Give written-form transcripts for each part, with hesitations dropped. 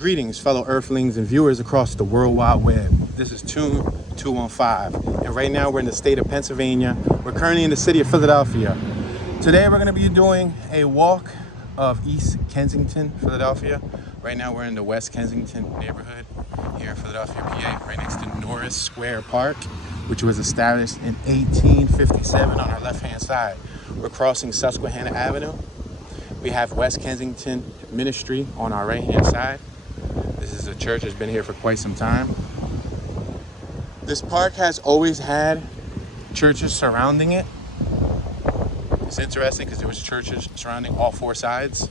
Greetings, fellow Earthlings and viewers across the World Wide Web. This is Tune 215, and right now we're in the state of Pennsylvania. We're currently in the city of Philadelphia. Today we're going to be doing a walk of East Kensington, Philadelphia. Right now we're in the West Kensington neighborhood here in Philadelphia, PA, right next to Norris Square Park, which was established in 1857 on our left-hand side. We're crossing Susquehanna Avenue. We have West Kensington Ministry on our right-hand side. This is a church that's been here for quite some time. This park has always had churches surrounding it. It's interesting because there was churches surrounding all four sides.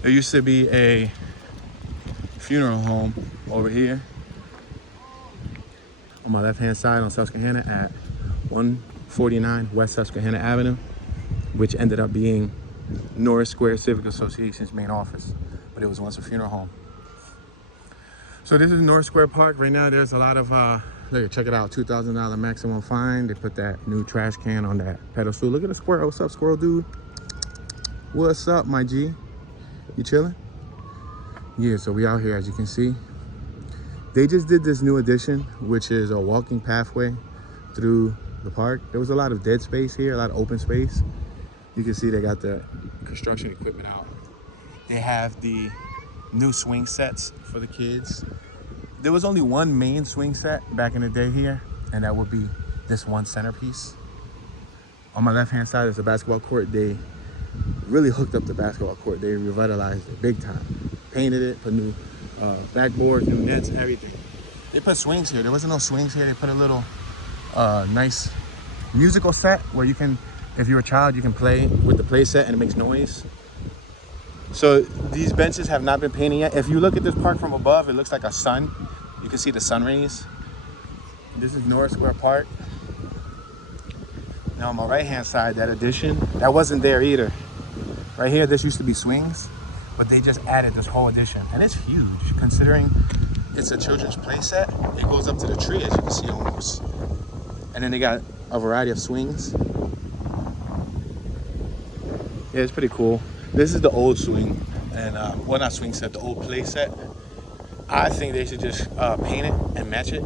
There used to be a funeral home over here on my left-hand side on Susquehanna at 149 West Susquehanna Avenue, which ended up being Norris Square Civic Association's main office, but it was once a funeral home. So this is Norris Square Park. Right now there's a lot of, look, check it out, $2,000 maximum fine. They put that new trash can on that pedestal. Look at the squirrel. What's up, squirrel dude? What's up, my G? You chilling? Yeah, so we out here, as you can see. They just did this new addition, which is a walking pathway through the park. There was a lot of dead space here, a lot of open space. You can see they got the construction equipment out. They have the new swing sets for the kids. There was only one main swing set back in the day here, and that would be this one centerpiece. On my left-hand side is the basketball court. They really hooked up the basketball court. They revitalized it big time. Painted it, put new backboards, new nets, everything. They put swings here. There wasn't no swings here. They put a little nice musical set where you can, if you're a child, you can play with the play set and it makes noise. So these benches have not been painted yet. If you look at this park from above, it looks like a sun. You can see the sun rays. This is Norris Square Park. Now on my right-hand side, that addition, that wasn't there either. Right here, this used to be swings, but they just added this whole addition. And it's huge, considering it's a children's play set. It goes up to the tree, as you can see almost. And then they got a variety of swings. Yeah, it's pretty cool. This is the old swing, and well, not swing set, the old play set. I think they should just paint it and match it,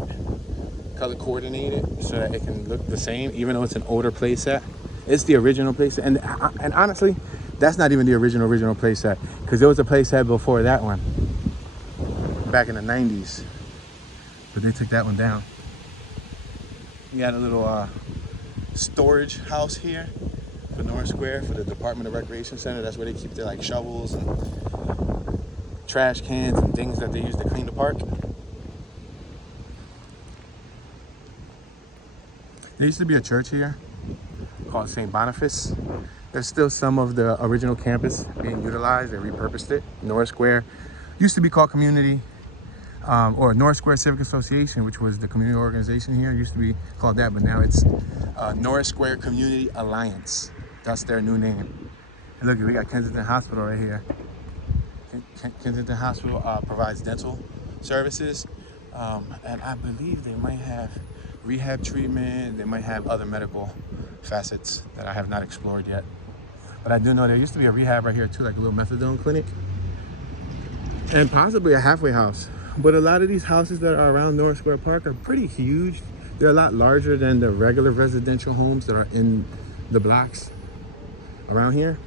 color coordinate it, so that it can look the same, even though it's an older play set. It's the original play set, and honestly, that's not even the original play set, because there was a play set before that one, back in the 90s, but they took that one down. We got a little storage house here for Norris Square, for the Department of Recreation Center. That's where they keep their like shovels and trash cans and things that they use to clean the park. There used to be a church here called St. Boniface. There's still some of the original campus being utilized. They repurposed it. Norris Square used to be called Community, or Norris Square Civic Association, which was the community organization here. It used to be called that, but now it's Norris Square Community Alliance. That's their new name. And look, we got Kensington Hospital right here. Kensington Hospital provides dental services, and I believe they might have rehab treatment. They might have other medical facets that I have not explored yet. But I do know there used to be a rehab right here too, like a little methadone clinic, and possibly a halfway house. But a lot of these houses that are around Norris Square Park are pretty huge. They're a lot larger than the regular residential homes that are in the blocks around here.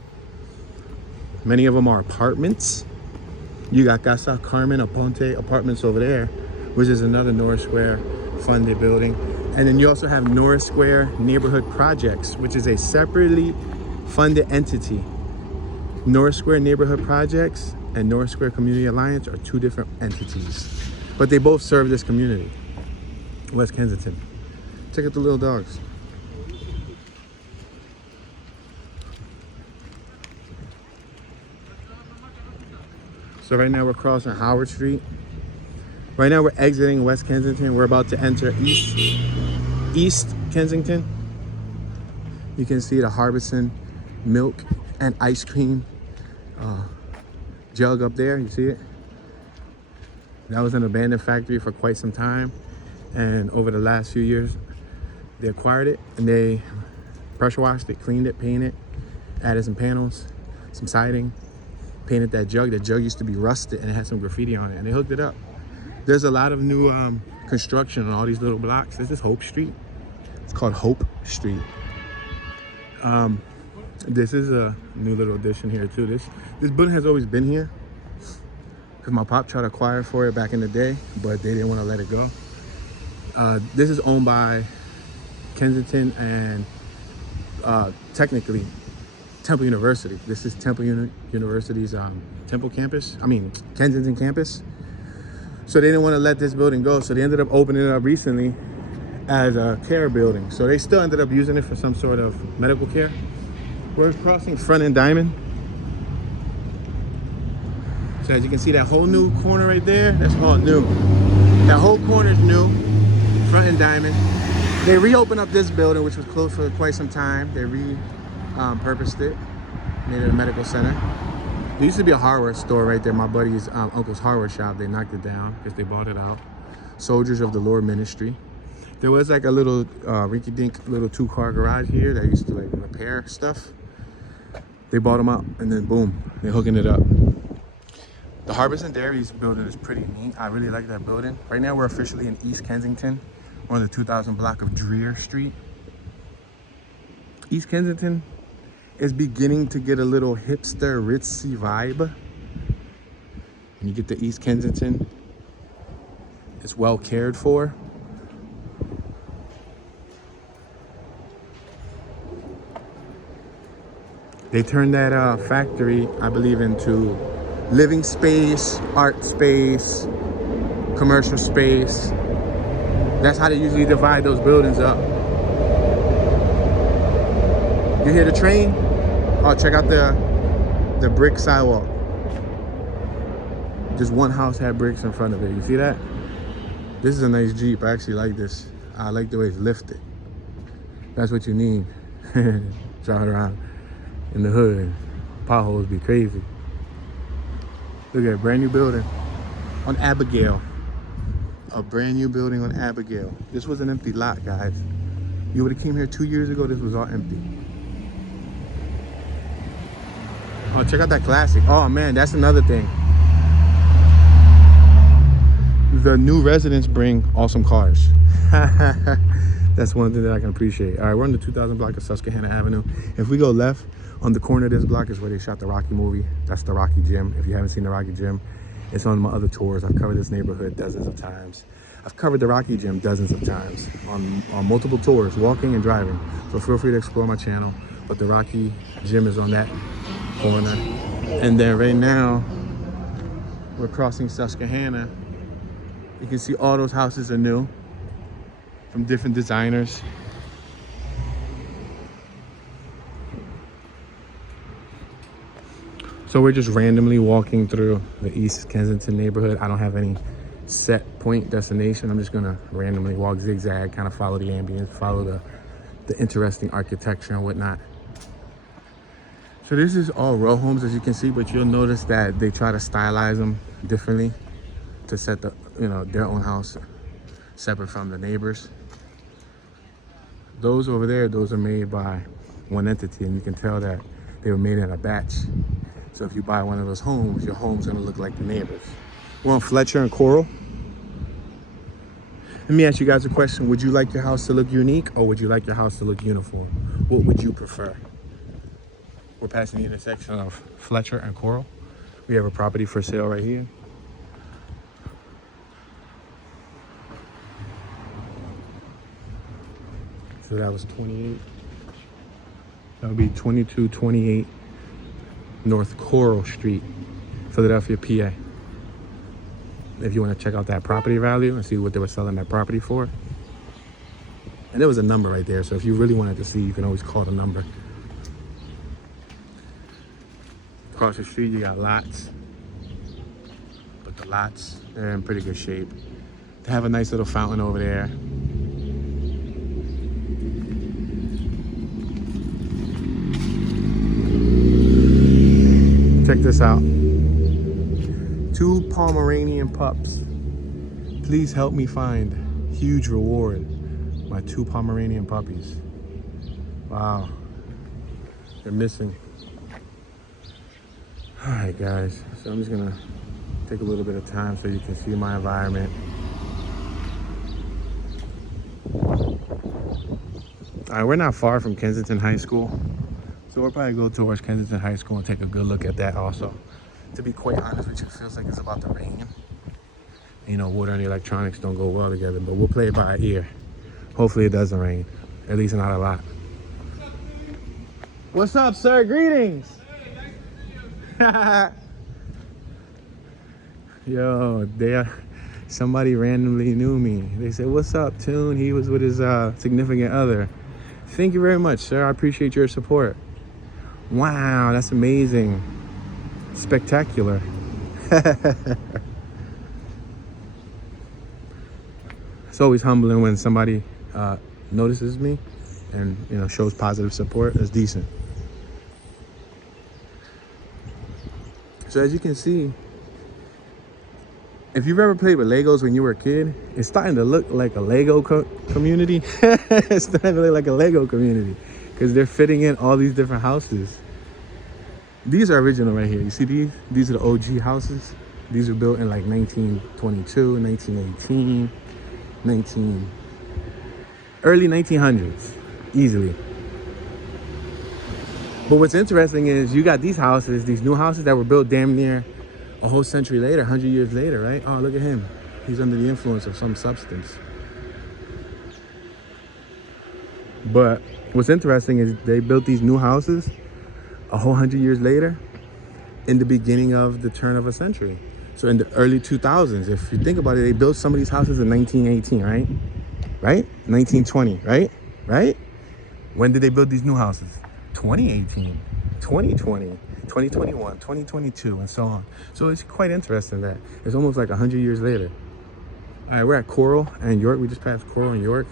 Many of them are apartments. You got Casa Carmen Aponte Apartments over there, which is another Norris Square funded building. And then you also have Norris Square Neighborhood Projects, which is a separately funded entity. Norris Square Neighborhood Projects and Norris Square Community Alliance are two different entities, but they both serve this community, West Kensington. Check out the little dogs. So right now we're crossing Howard Street. Right now we're exiting West Kensington. We're about to enter East Kensington. You can see the Harbison milk and ice cream jug up there. You see it? That was an abandoned factory for quite some time, and over the last few years they acquired it and they pressure washed it, cleaned it, painted it, added some panels, some siding, painted that jug. The jug used to be rusted and it had some graffiti on it, and they hooked it up. There's a lot of new construction on all these little blocks. This is Hope Street. It's called Hope Street. This is a new little addition here too. This building has always been here because my pop tried to acquire for it back in the day, but they didn't want to let it go. This is owned by Kensington and technically Temple University. This is Temple University's Kensington campus. So they didn't want to let this building go, so they ended up opening it up recently as a care building. So they still ended up using it for some sort of medical care. We're crossing Front and Diamond. So as you can see, that whole new corner right there, that's all new. That whole corner is new, Front and Diamond. They reopened up this building, which was closed for quite some time. They repurposed it, made it a medical center. There used to be a hardware store right there, my buddy's uncle's hardware shop. They knocked it down because they bought it out. Soldiers of the Lord Ministry. There was like a little rinky-dink little 2-car garage here that used to like repair stuff. They bought them out and then boom, they're hooking it up. The Harbison Dairies building is pretty neat. I really like that building. Right now we're officially in East Kensington. We're on the 2000 block of Dreer Street. East Kensington is beginning to get a little hipster, ritzy vibe. When you get to East Kensington, it's well cared for. They turned that factory, I believe, into living space, art space, commercial space. That's how they usually divide those buildings up. You hear the train? Oh, check out the brick sidewalk. Just one house had bricks in front of it. You see that? This is a nice Jeep. I actually like this. I like the way it's lifted. That's what you need. Driving around in the hood. Potholes be crazy. Look at a brand new building on Abigail. A brand new building on Abigail. This was an empty lot, guys. You would have came here 2 years ago, this was all empty. Oh, check out that classic. Oh man, that's another thing. The new residents bring awesome cars. That's one thing that I can appreciate. All right, we're on the 2000 block of Susquehanna Avenue. If we go left, on the corner of this block is where they shot the Rocky movie. That's the Rocky Gym. If you haven't seen the Rocky Gym, it's on my other tours. I've covered this neighborhood dozens of times. I've covered the Rocky Gym dozens of times on multiple tours, walking and driving. So feel free to explore my channel. But the Rocky Gym is on that corner. And then right now, we're crossing Susquehanna. You can see all those houses are new from different designers. So we're just randomly walking through the East Kensington neighborhood. I don't have any set point destination. I'm just gonna randomly walk zigzag, kind of follow the ambience, follow the interesting architecture and whatnot. So this is all row homes, as you can see, but you'll notice that they try to stylize them differently to set the, their own house separate from the neighbors. Those over there, those are made by one entity, and you can tell that they were made in a batch. So if you buy one of those homes, your home's gonna look like the neighbors. We're on Fletcher and Coral. Let me ask you guys a question. Would you like your house to look unique, or would you like your house to look uniform? What would you prefer? We're passing the intersection of Fletcher and Coral. We have a property for sale right here. So that was 28. That would be 2228 North Coral Street, Philadelphia, PA. If you want to check out that property value and see what they were selling that property for. And there was a number right there, so if you really wanted to see, you can always call the number. Across the street, you got lots. But the lots, they're in pretty good shape. They have a nice little fountain over there. Check this out. 2 Pomeranian pups. Please help me find huge reward. My 2 Pomeranian puppies. Wow. They're missing. All right, guys. So I'm just gonna take a little bit of time so you can see my environment. All right, we're not far from Kensington High School. So we'll probably go towards Kensington High School and take a good look at that also. To be quite honest with you, it feels like it's about to rain. You know, water and electronics don't go well together, but we'll play it by ear. Hopefully it doesn't rain, at least not a lot. What's up, sir? Greetings. Yo, somebody randomly knew me. They said, what's up, Tune? He was with his significant other. Thank you very much, sir. I appreciate your support. Wow, that's amazing. Spectacular. It's always humbling when somebody notices me and, you know, shows positive support. It's decent. So as you can see, if you've ever played with Legos when you were a kid, it's starting to look like a Lego community. It's starting to look like a Lego community because they're fitting in all these different houses. These are original right here. You see these? These are the OG houses. These were built in like 1922, 1918, early 1900s, easily. But what's interesting is you got these houses, these new houses that were built damn near a whole century later, 100 years later, right? Oh, look at him. He's under the influence of some substance. But what's interesting is they built these new houses a whole 100 years later in the beginning of the turn of a century. So in the early 2000s, if you think about it, they built some of these houses in 1918, right? Right? 1920, right? Right? When did they build these new houses? 2018, 2020. 2021, 2022, and so on. So it's quite interesting that it's almost like 100 years later. All right, we're at Coral and York. We just passed Coral and York.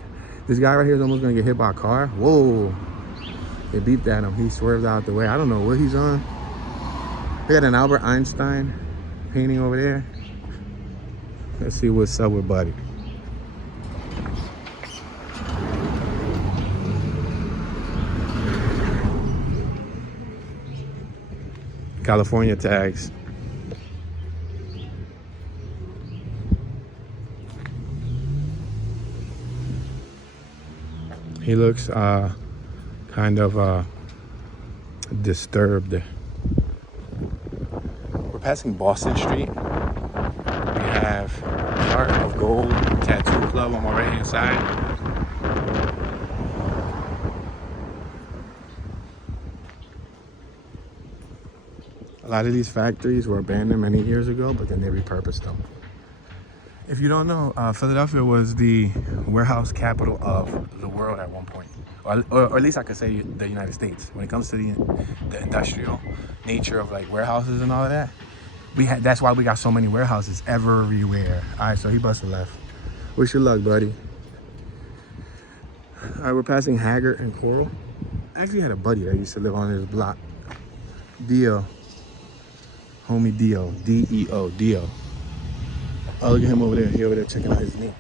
This guy right here is almost gonna get hit by a car. Whoa, they beeped at him. He swerved out the way. I don't know what he's on. We got an Albert Einstein painting over there. Let's see what's up with Buddy. California tags. He looks kind of disturbed. We're passing Boston Street. We have Heart of Gold Tattoo Club on my right hand side. A lot of these factories were abandoned many years ago, but then they repurposed them. If you don't know, Philadelphia was the warehouse capital of the world at one point. Or at least I could say the United States. When it comes to the industrial nature of like warehouses and all of that, that's why we got so many warehouses everywhere. All right, so he busted left. Wish you luck, buddy. All right, we're passing Haggard and Coral. I actually had a buddy that used to live on this block. Dio. Homie Dio, D-E-O, Dio. Oh, look at him over there. He over there checking out his knee.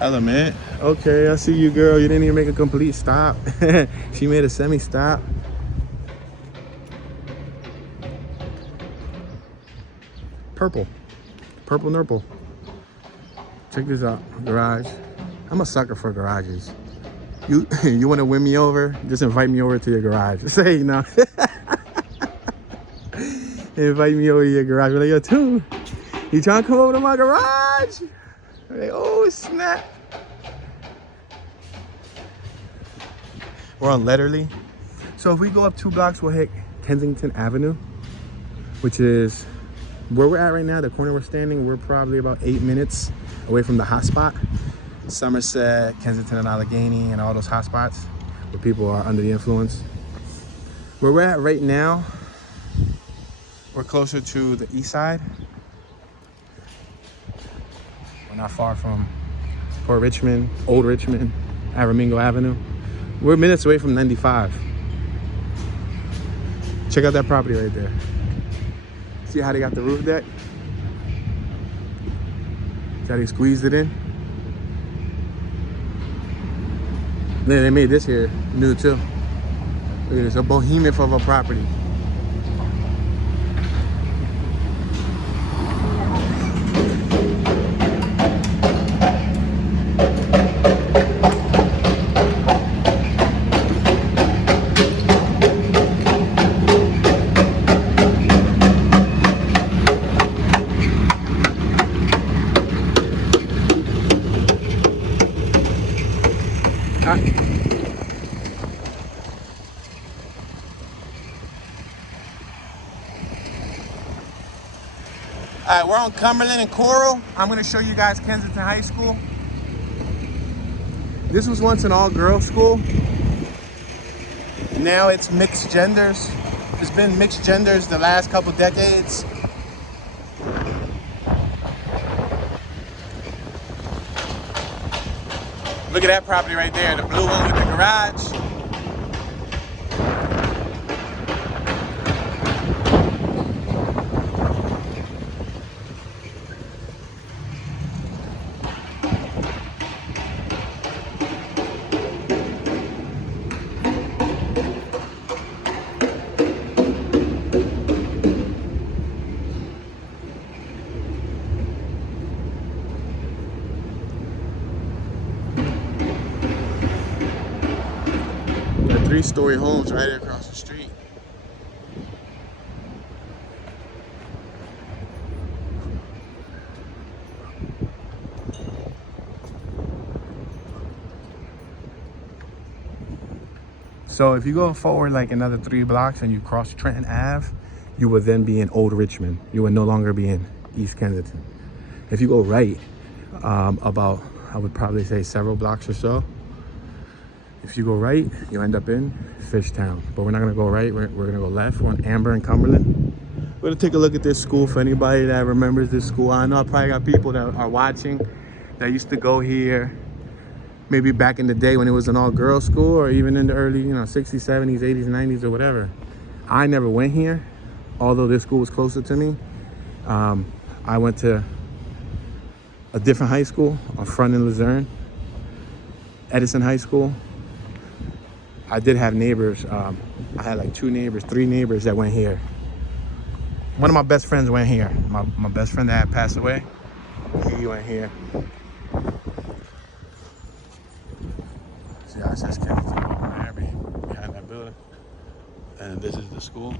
Element. Okay, I see you, girl. You didn't even make a complete stop. She made a semi-stop. Purple. Purple Nurple. Check this out. Garage. I'm a sucker for garages. You want to win me over? Just invite me over to your garage. Say, you know. Invite me over to your garage. We're like, yo, Tune, you trying to come over to my garage? We're like, oh, snap. We're on Letterly. So if we go up 2 blocks, we'll hit Kensington Avenue, which is where we're at right now. The corner we're standing, we're probably about 8 minutes away from the hot spot. Somerset, Kensington and Allegheny, and all those hot spots where people are under the influence. Where we're at right now, we're closer to the east side. We're not far from Port Richmond, Old Richmond, Aramingo Avenue. We're minutes away from 95. Check out that property right there. See how they got the roof deck? See how they squeezed it in? Yeah, they made this here new too. Look at this, a behemoth of a property. All right, we're on Cumberland and Coral. I'm gonna show you guys Kensington High School. This was once an all-girls school. Now it's mixed genders. It's been mixed genders the last couple decades. Look at that property right there, the blue one with the garage. Three-story homes right across the street. So if you go forward like another 3 blocks and you cross Trenton Ave, you will then be in Old Richmond. You will no longer be in East Kensington. If you go right, about, I would probably say several blocks or so, if you go right, you end up in Fishtown. But we're not gonna go right, we're gonna go left. We're on Amber and Cumberland. We're gonna take a look at this school for anybody that remembers this school. I know I probably got people that are watching that used to go here maybe back in the day when it was an all-girls school, or even in the early, 60s, 70s, 80s, 90s, or whatever. I never went here, although this school was closer to me. I went to a different high school on Front and Luzerne, Edison High School. I did have neighbors. I had like 3 neighbors that went here. One of my best friends went here. My best friend that had passed away, he went here. See, I says Kensington over there behind that building. And this is the school.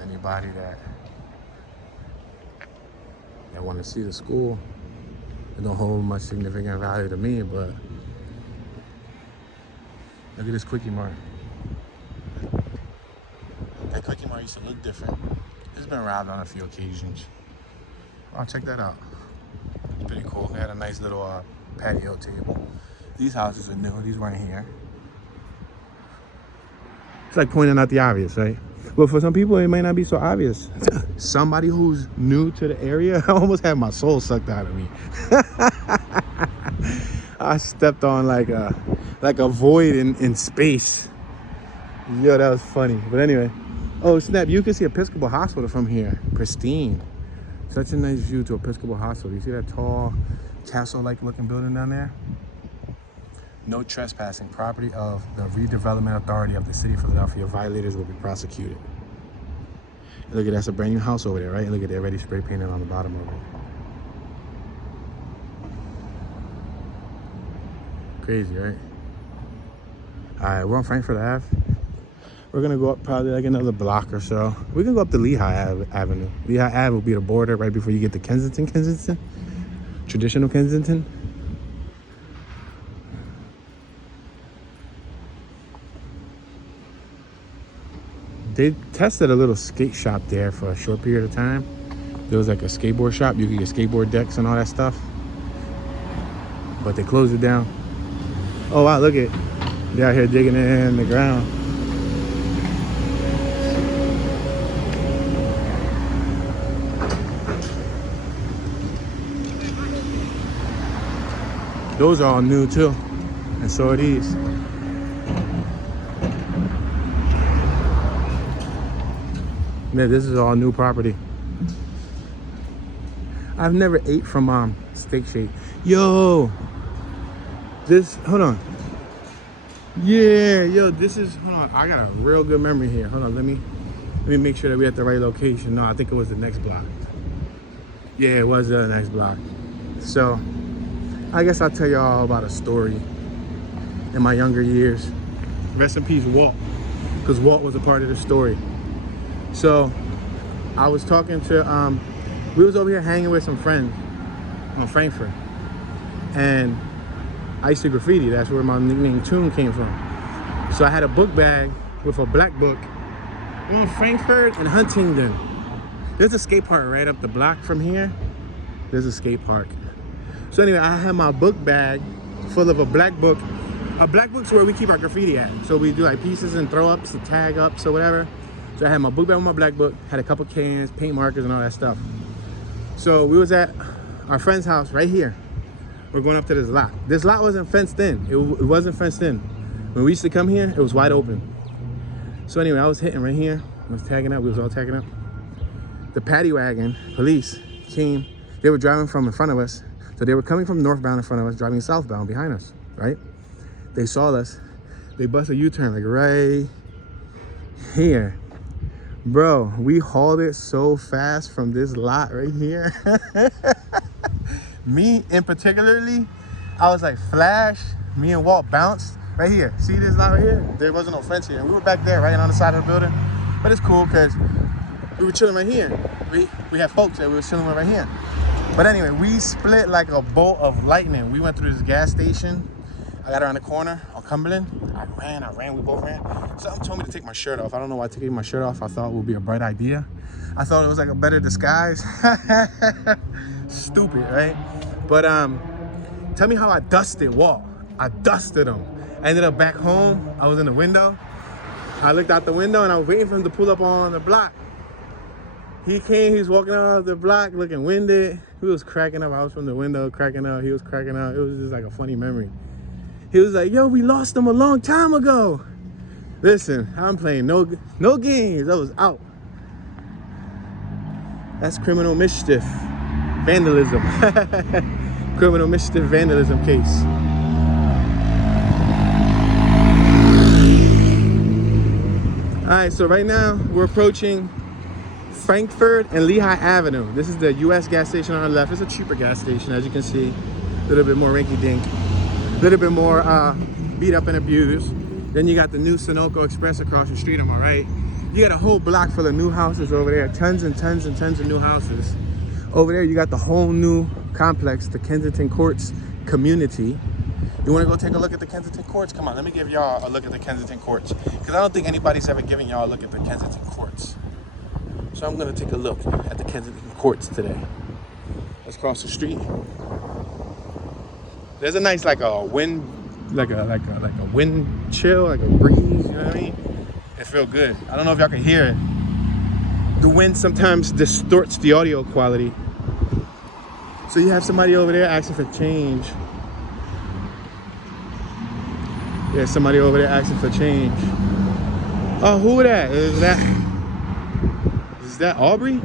Anybody that want to see the school, it don't hold much significant value to me, but look at this Quickie Mart. That Quickie Mart used to look different. It's been robbed on a few occasions. Oh, check that out. It's pretty cool. They had a nice little patio table. These houses are new. These weren't here. It's like pointing out the obvious, right? But for some people, it might not be so obvious. Somebody who's new to the area, I almost had my soul sucked out of me. I stepped on like a void in space. Yo, that was funny. But anyway, oh snap, you can see Episcopal Hospital from here. Pristine. Such a nice view to Episcopal Hospital. You see that tall castle-like looking building down there? No trespassing. Property of the Redevelopment Authority of the City of Philadelphia. Violators will be prosecuted. Look at that's a brand new house over there, right? Look at it, already spray painted on the bottom of it. Crazy, right? All right, we're on Frankford Ave. We're gonna go up probably like another block or so. We can go up to Lehigh Avenue. Lehigh Ave will be the border right before you get to Kensington. Traditional Kensington. They tested a little skate shop there for a short period of time. There was like a skateboard shop. You could get skateboard decks and all that stuff. But they closed it down. Oh wow, look at, they're out here digging it in the ground. Those are all new too. And so are these. Yeah, this is all new property. I've never ate from Steak Shake. Yo, this, hold on. Yeah, yo, this is, hold on. I got a real good memory here. Hold on, let me make sure that we're at the right location. No, I think it was the next block. Yeah, it was the next block. So, I guess I'll tell y'all about a story in my younger years. Rest in peace, Walt, because Walt was a part of the story. So I was talking to, we was over here hanging with some friends on Frankford. And I used to graffiti. That's where my nickname Tune came from. So I had a book bag with a black book on Frankford and Huntington. There's a skate park right up the block from here. There's a skate park. So anyway, I had my book bag full of a black book. A black book's where we keep our graffiti at. So we do like pieces and throw ups, and tag ups or whatever. So I had my book bag with my black book, had a couple cans, paint markers and all that stuff. So we was at our friend's house right here. We're going up to this lot. This lot wasn't fenced in. It wasn't fenced in. When we used to come here, it was wide open. So anyway, I was hitting right here. I was tagging up, we was all tagging up. The paddy wagon, police came. They were driving from in front of us. So they were coming from northbound in front of us, driving southbound behind us, right? They saw us. They bust a U-turn like right here. Bro, we hauled it so fast from this lot right here. Me in particularly, I was like flash. Me and Walt bounced right here. See this lot right here? There wasn't no fence here. And we were back there, right on the side of the building. But it's cool because we were chilling right here. We had folks that we were chilling with right here. But anyway, we split like a bolt of lightning. We went through this gas station. I got around the corner on Cumberland. I ran, we both ran. Something told me to take my shirt off. I don't know why taking my shirt off I thought would be a bright idea. I thought it was like a better disguise. Stupid, right? But tell me how I dusted Walt. I dusted him. I ended up back home. I was in the window. I looked out the window and I was waiting for him to pull up on the block. He came, he was walking out the block looking winded. He was cracking up. I was from the window cracking up. He was cracking up. It was just like a funny memory. He was like, yo, we lost him a long time ago. Listen, I'm playing no games. I was out. That's criminal mischief. Vandalism. Criminal mischief vandalism case. All right, so right now we're approaching Frankford and Lehigh Avenue. This is the US gas station on our left. It's a cheaper gas station, as you can see. A little bit more rinky-dink. A little bit more beat up and abused. Then you got the new Sunoco Express across the street on my right. You got a whole block full of new houses over there. Tons and tons and tons of new houses. Over there, you got the whole new complex, the Kensington Courts community. You want to go take a look at the Kensington Courts? Come on, let me give y'all a look at the Kensington Courts. Because I don't think anybody's ever given y'all a look at the Kensington Courts. So I'm going to take a look at the Kensington Courts today. Let's cross the street. There's a nice like a wind, like a wind chill, like a breeze, you know what I mean? It feels good. I don't know if y'all can hear it. The wind sometimes distorts the audio quality. So you have somebody over there asking for change. Yeah, somebody over there asking for change. Oh, who that? Is that Aubrey?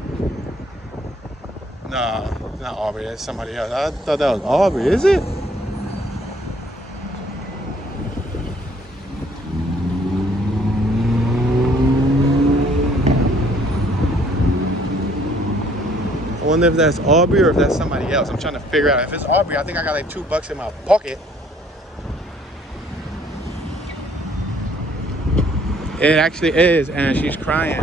No, it's not Aubrey. That's somebody else. I thought that was Aubrey. Is it? I wonder if that's Aubrey or if that's somebody else. I'm trying to figure out. If it's Aubrey, I think I got like $2 in my pocket. It actually is, and she's crying.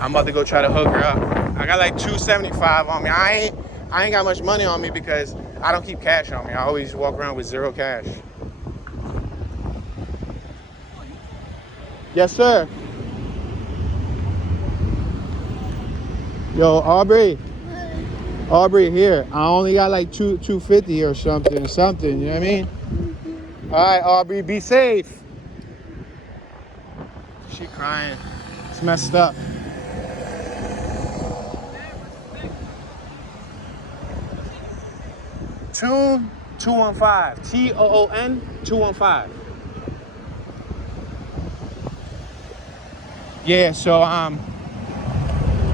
I'm about to go try to hook her up. I got like $2.75 on me. I ain't got much money on me because I don't keep cash on me. I always walk around with zero cash. Yes, sir. Yo, Aubrey. Aubrey, here. I only got like $2.50 or something. You know what I mean? All right, Aubrey, be safe. She crying. It's messed up. Tune 215. TOON 215. Yeah, so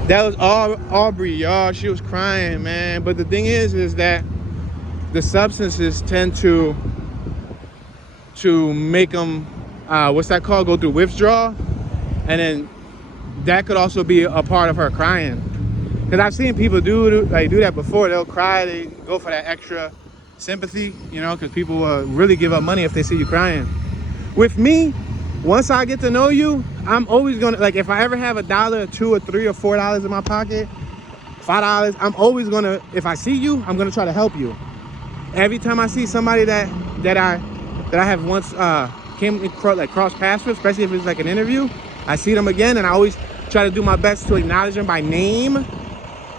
that was Aubrey, y'all. She was crying, man. But the thing is that the substances tend to make them, what's that called? Go through withdrawal, and then that could also be a part of her crying. Because I've seen people do that before. They'll cry. They go for that extra sympathy, you know, because people will really give up money if they see you crying. With me, once I get to know you, I'm always gonna, like, if I ever have $1, or $2, or $3, or $4 in my pocket, $5, I'm always gonna, if I see you, I'm gonna try to help you. Every time I see somebody that I have once crossed paths with, especially if it's like an interview, I see them again, and I always try to do my best to acknowledge them by name.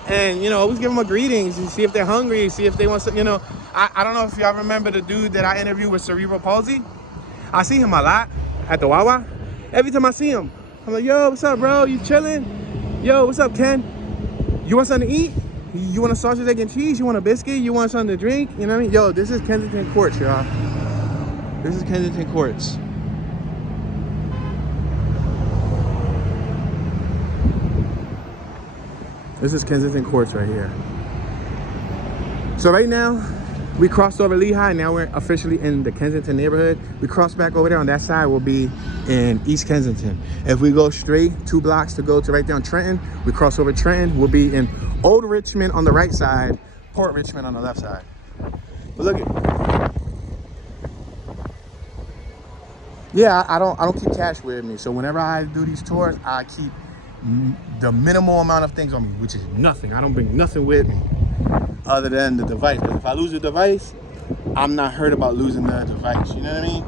And, you know, always give them a greetings and see if they're hungry, see if they want some, you know. I don't know if y'all remember the dude that I interviewed with cerebral palsy. I see him a lot at the Wawa. Every time I see him, I'm like, yo, what's up, bro? You chilling? Yo, what's up, Ken? You want something to eat? You want a sausage, egg, and cheese? You want a biscuit? You want something to drink? You know what I mean? Yo, this is Kensington Courts, y'all. This is Kensington Courts. This is Kensington Courts right here. So right now, we crossed over Lehigh. Now we're officially in the Kensington neighborhood. We cross back over there. On that side, we'll be in East Kensington. If we go straight 2 blocks to go to right down Trenton, we cross over Trenton. We'll be in Old Richmond on the right side, Port Richmond on the left side. But look at, yeah, I don't keep cash with me. So whenever I do these tours, I keep the minimal amount of things on me, which is nothing. I don't bring nothing with me other than the device. Because if I lose the device, I'm not hurt about losing the device. You know what I mean?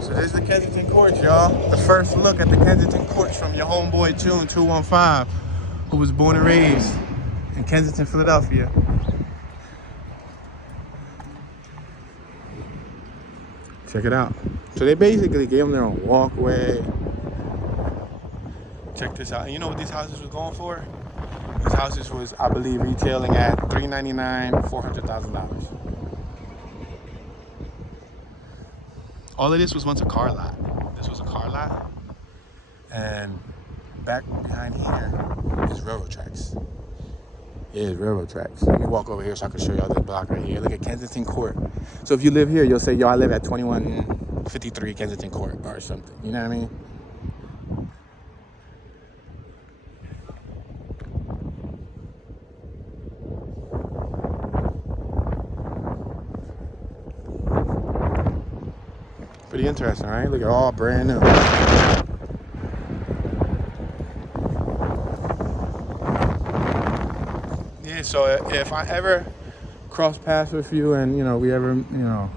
So this is the Kensington Courts, y'all. The first look at the Kensington Courts from your homeboy Tune 215, who was born and raised in Kensington, Philadelphia. Check it out. So they basically gave them their own walkway. Check this out. And you know what these houses were going for? These houses was, I believe, retailing at $399,000, $400,000. All of this was once a car lot. This was a car lot. And back behind here is railroad tracks. Yeah, it's railroad tracks. Let me walk over here so I can show y'all this block right here. Look at Kensington Court. So if you live here, you'll say, yo, I live at 2153 Kensington Court or something. You know what I mean? Pretty interesting, right? Look at all brand new. Yeah, so if I ever cross paths with you and, you know, we ever, you know,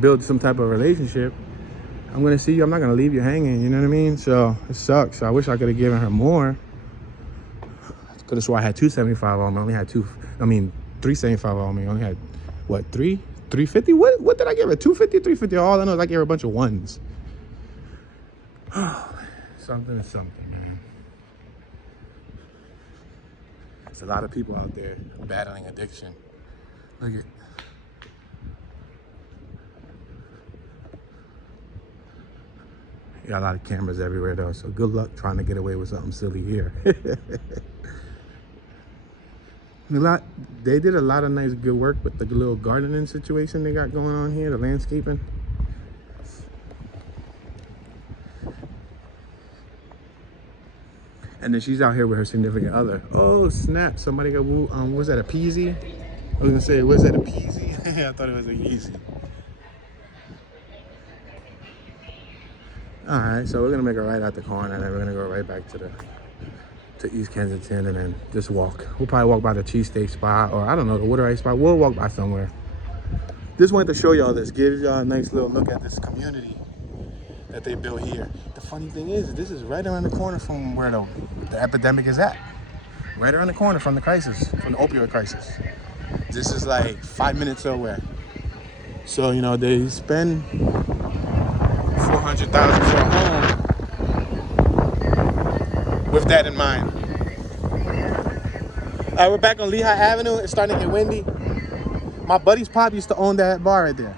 build some type of relationship, I'm going to see you. I'm not going to leave you hanging, you know what I mean? So it sucks. I wish I could have given her more. Could have swore I had 275 on me. I only had 375 on me. I only had, what, 350? What did I give her? 250, 350? All I know is I gave her a bunch of ones. Something is something, man. There's a lot of people out there battling addiction. Look at. Got a lot of cameras everywhere though, so good luck trying to get away with something silly here. They did a lot of nice good work with the little gardening situation they got going on here, the landscaping. And then she's out here with her significant other. Oh snap, somebody got, was that a peasy? I was gonna say, was that a peasy? I thought it was a Yeezy. All right, so we're gonna make a right out the corner and then we're gonna go right back to East Kensington and then just walk. We'll probably walk by the cheesesteak spot or I don't know, the water ice spot. We'll walk by somewhere. Just wanted to show y'all this, give y'all a nice little look at this community that they built here. The funny thing is, this is right around the corner from where the epidemic is at. Right around the corner from the crisis, from the opioid crisis. This is like 5 minutes away. So, you know, they spend $400,000 for a home with that in mind. All right, we're back on Lehigh Avenue. It's starting to get windy. My buddy's pop used to own that bar right there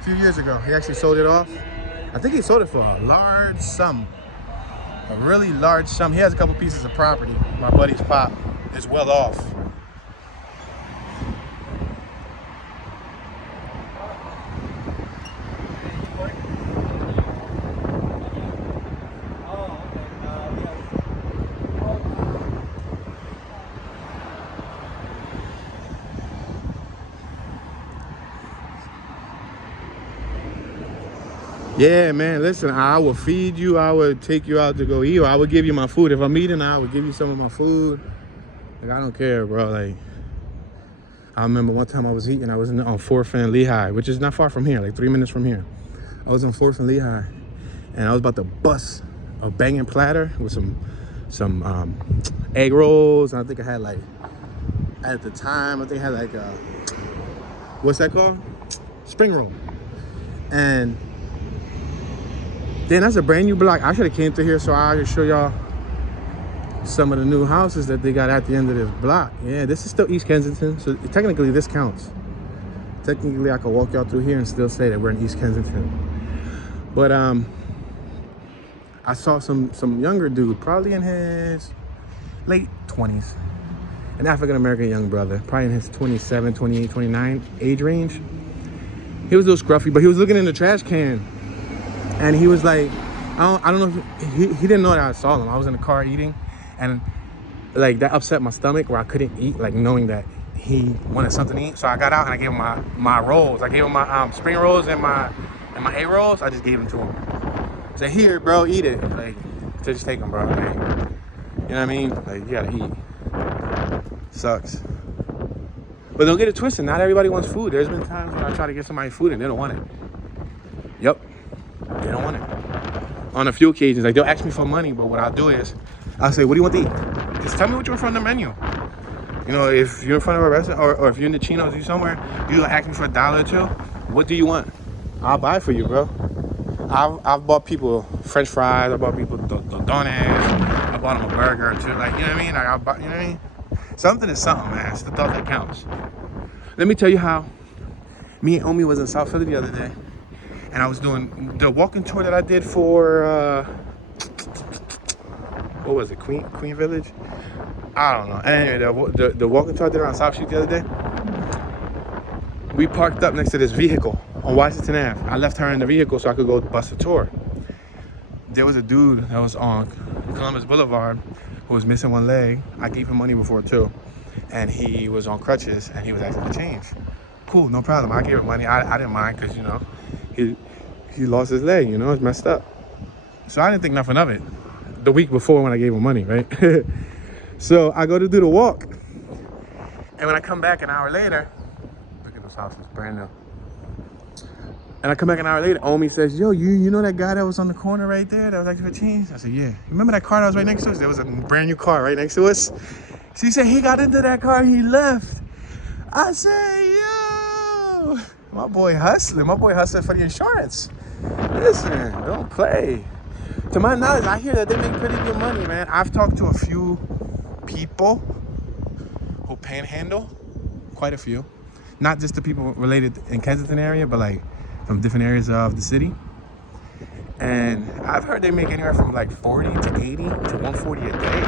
a few years ago. He actually sold it off. I think he sold it for a large sum, a really large sum. He has a couple pieces of property. My buddy's pop is well off. Yeah, man, listen, I will feed you. I would take you out to go eat, or I would give you my food. If I'm eating, I would give you some of my food. Like, I don't care, bro. Like, I remember one time I was eating, I was on 4th and Lehigh, which is not far from here, like 3 minutes from here. I was on 4th and Lehigh, and I was about to bust a banging platter with some egg rolls. And I think I had like, at the time, I think I had like, what's that called? Spring roll. And then that's a brand new block. I should have came through here so I could show y'all some of the new houses that they got at the end of this block. Yeah, this is still East Kensington, so technically this counts. Technically I could walk y'all through here and still say that we're in East Kensington. But I saw some younger dude, probably in his late 20s, an African-American young brother, probably in his 27, 28, 29 age range. He was a little scruffy, but he was looking in the trash can, and he was like, I don't know if he didn't know that I saw him. I was in the car eating, and like that upset my stomach where I couldn't eat, like knowing that he wanted something to eat. So I got out and I gave him my rolls. I gave him my spring rolls and my egg rolls. I just gave them to him. I said, here, bro, eat it. Like, just take them, bro. Like, you know what I mean? Like, you gotta eat. Sucks. But don't get it twisted. Not everybody wants food. There's been times when I try to get somebody food and they don't want it. Yep, they don't want it. On a few occasions, like they'll ask me for money, but what I'll do is I'll say, what do you want to eat? Just tell me what you want from the menu. You know, if you're in front of a restaurant or if you're in the Chinos or somewhere, you ask me for $1 or $2. What do you want? I'll buy for you, bro. I've bought people French fries. I bought people donuts. I bought them a burger or two. Like, you know what I mean? Like, you know what I mean? Something is something, man. It's the thought that counts. Let me tell you how me and Omi was in South Philly the other day, and I was doing the walking tour that I did for what was it, Queen Village? I don't know. Anyway, the walking tour I did around South Street the other day, we parked up next to this vehicle on Washington Ave. I left her in the vehicle so I could go bus a tour. There was a dude that was on Columbus Boulevard who was missing one leg. I gave him money before too, and he was on crutches and he was asking for change. Cool, no problem. I gave him money. I didn't mind because, you know, he lost his leg, you know, it's messed up. So I didn't think nothing of it the week before when I gave him money, right? So I go to do the walk, and when I come back an hour later, look at this house, it's brand new. And I come back an hour later, Omi says, yo, you know that guy that was on the corner right there that was asking for change? I said, yeah. Remember that car that was right next to us? There was a brand new car right next to us. She said he got into that car and he left. I said, yo, my boy hustling for the insurance. Listen, don't play. To my knowledge, I hear that they make pretty good money, man. I've talked to a few people who panhandle, quite a few. Not just the people related in Kensington area, but like from different areas of the city. And I've heard they make anywhere from like 40 to 80 to 140 a day.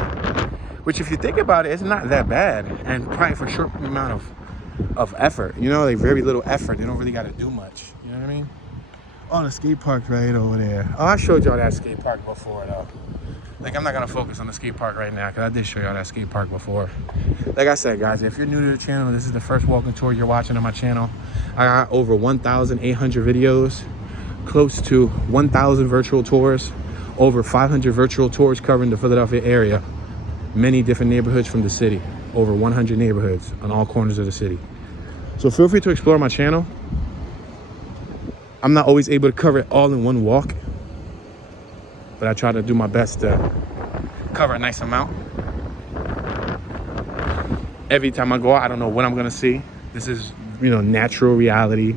Which if you think about it, it's not that bad. And probably for a short amount of effort. You know, like very little effort. They don't really got to do much. You know what I mean? Oh, the skate park right over there. Oh, I showed y'all that skate park before though. Like, I'm not gonna focus on the skate park right now because I did show y'all that skate park before. Like I said, guys, if you're new to the channel, this is the first walking tour you're watching on my channel. I got over 1,800 videos, close to 1,000 virtual tours, over 500 virtual tours covering the Philadelphia area, many different neighborhoods from the city, over 100 neighborhoods on all corners of the city. So feel free to explore my channel. I'm not always able to cover it all in one walk, but I try to do my best to cover a nice amount. Every time I go out, I don't know what I'm gonna see. This is, you know, natural reality.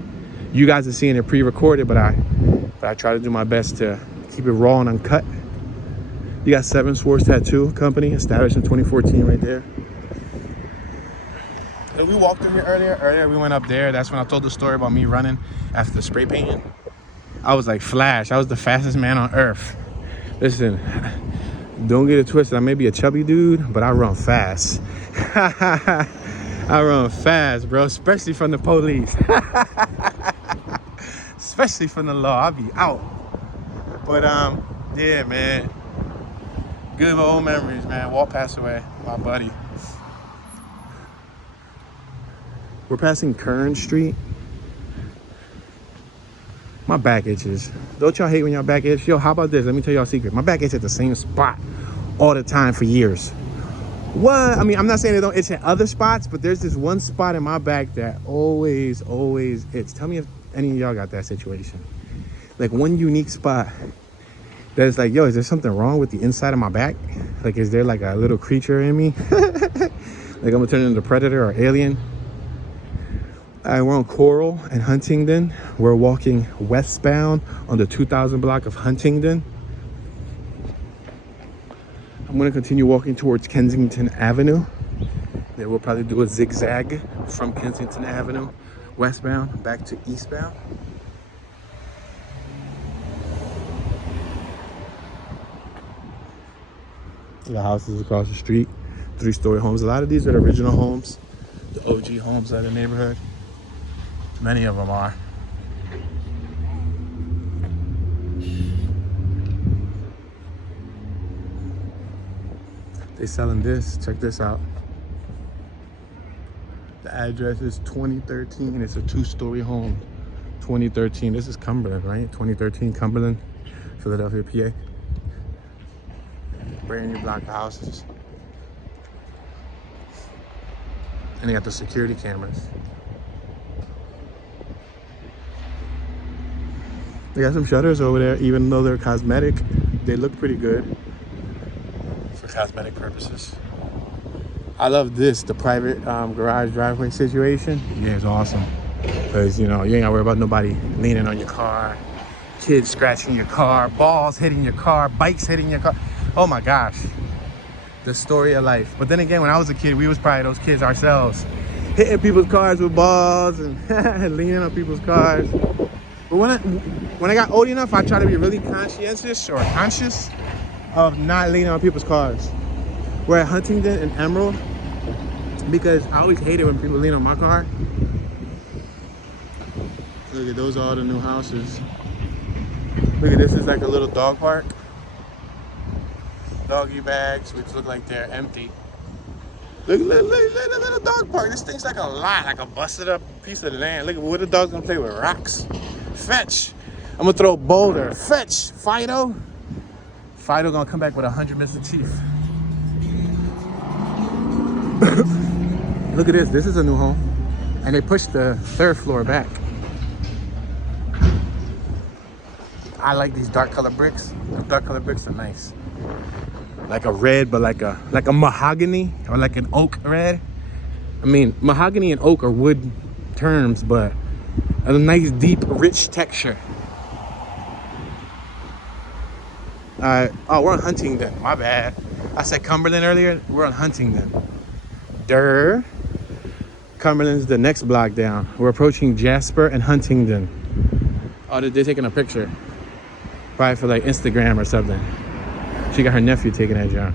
You guys are seeing it pre-recorded, but I try to do my best to keep it raw and uncut. You got 7 Swords Tattoo Company, established in 2014 right there. And we walked through here earlier. We went up there. That's when I told the story about me running after spray painting. I was like Flash. I was the fastest man on earth. Listen, don't get it twisted. I may be a chubby dude, but I run fast. I run fast, bro, especially from the police. Especially from the law. I'll be out. But yeah, man. Good old memories, man. Walt passed away, my buddy. We're passing Kern Street. My back itches. Don't y'all hate when y'all back itch? Yo, how about this? Let me tell y'all a secret. My back itches at the same spot all the time for years. What? I mean, I'm not saying they don't itch in other spots, but there's this one spot in my back that always itches. Tell me if any of y'all got that situation. Like one unique spot that's like, yo, is there something wrong with the inside of my back? Like, is there like a little creature in me? Like I'm gonna turn into a predator or alien? We're on Coral and Huntington. We're walking westbound on the 2000 block of Huntington. I'm gonna continue walking towards Kensington Avenue. Then we'll probably do a zigzag from Kensington Avenue westbound back to eastbound. The houses across the street, 3-story homes. A lot of these are the original homes, the OG homes of the neighborhood. Many of them are. They selling this. Check this out. The address is 2013. It's a 2-story home. 2013. This is Cumberland, right? 2013 Cumberland, Philadelphia, PA. Brand new block of houses. And they got the security cameras. They got some shutters over there, even though they're cosmetic. They look pretty good for cosmetic purposes. I love this, the private garage driveway situation. Yeah, it's awesome. Because, you know, you ain't gotta worry about nobody leaning on your car, kids scratching your car, balls hitting your car, bikes hitting your car. Oh my gosh, the story of life. But then again, when I was a kid, we was probably those kids ourselves, hitting people's cars with balls and leaning on people's cars. But when I got old enough, I tried to be really conscious of not leaning on people's cars. We're at Huntington and Emerald because I always hated when people lean on my car. Look at those, all the new houses. Look at this, is like a little dog park. Doggy bags, which look like they're empty. Look, little dog park. This thing's like a lot, like a busted up piece of land. Look at what the dog's gonna play with, rocks. Fetch. I'm gonna throw a boulder. Fetch. Fido. Fido gonna come back with 100 missing teeth. Look at this. This is a new home. And they pushed the 3rd floor back. I like these dark color bricks. The dark color bricks are nice. Like a red, but like a mahogany or like an oak red. I mean, mahogany and oak are wood terms, but a nice, deep, rich texture. Oh, we're on Huntington. My bad. I said Cumberland earlier. We're on Huntington. Durr. Cumberland's the next block down. We're approaching Jasper and Huntington. Oh, they're taking a picture. Probably for like Instagram or something. She got her nephew taking that job.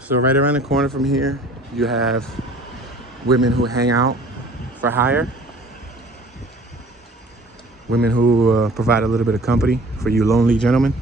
So right around the corner from here, you have women who hang out for hire. Women who provide a little bit of company for you lonely gentlemen.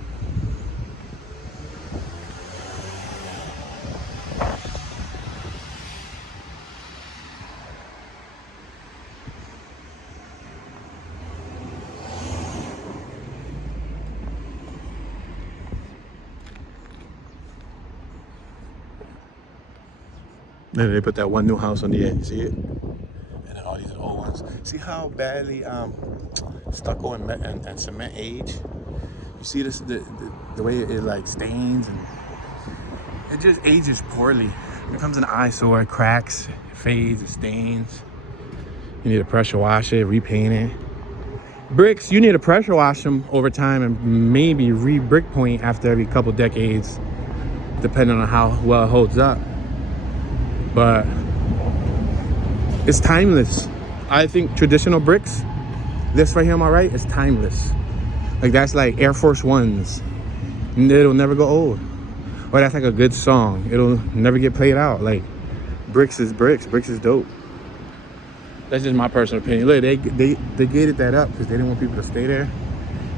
Then they put that one new house on the edge, you see it? And then all these old ones. See how badly stucco and cement age? You see this, the way it like stains, and it just ages poorly. It becomes an eyesore, it cracks, it fades, it stains. You need to pressure wash it, repaint it. Bricks, you need to pressure wash them over time and maybe re-brick point after every couple decades, depending on how well it holds up. But it's timeless. I think traditional bricks, this right here on my right, is timeless. Like that's like Air Force Ones. It'll never go old. Or that's like a good song. It'll never get played out. Like bricks is bricks. Bricks is dope. That's just my personal opinion. Look, they gated that up because they didn't want people to stay there.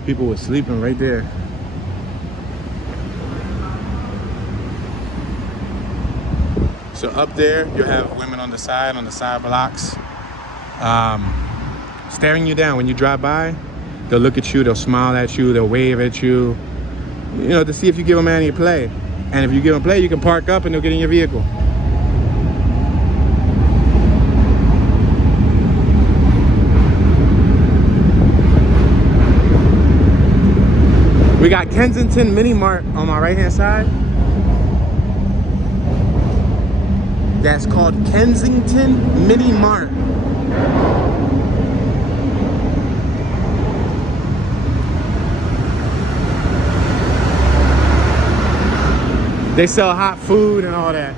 People were sleeping right there. So up there, you have women on the side blocks, staring you down. When you drive by, they'll look at you, they'll smile at you, they'll wave at you, you know, to see if you give them any play. And if you give them play, you can park up and they'll get in your vehicle. We got Kensington Mini Mart on my right hand side. That's called Kensington Mini Mart. They sell hot food and all that.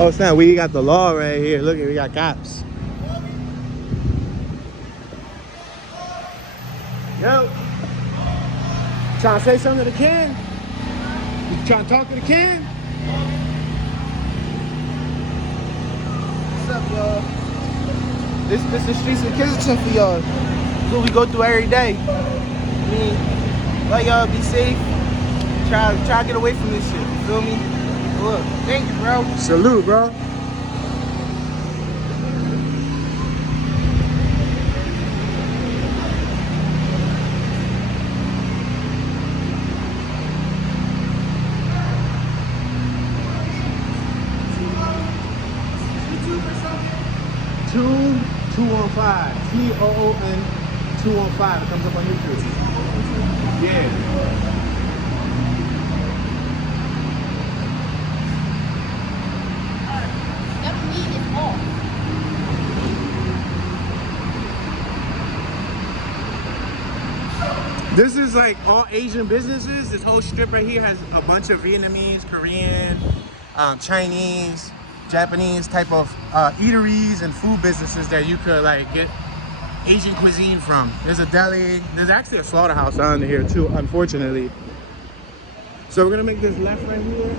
Oh snap, we got the law right here. Look, we got cops. Yo. Trying to say something to the can? You trying to talk to the can? What's up, y'all? This the streets of Kensington for y'all. It's what we go through every day. I mean, let y'all be safe. Try to get away from this shit. You feel me? Look, thank you, bro. Salute, bro. Toon 215. TOON 215. It comes up on YouTube. Yeah. This is like all Asian businesses. This whole strip right here has a bunch of Vietnamese, Korean, Chinese, Japanese type of eateries and food businesses that you could like get Asian cuisine from. There's a deli. There's actually a slaughterhouse under here too, unfortunately. So we're gonna make this left right here.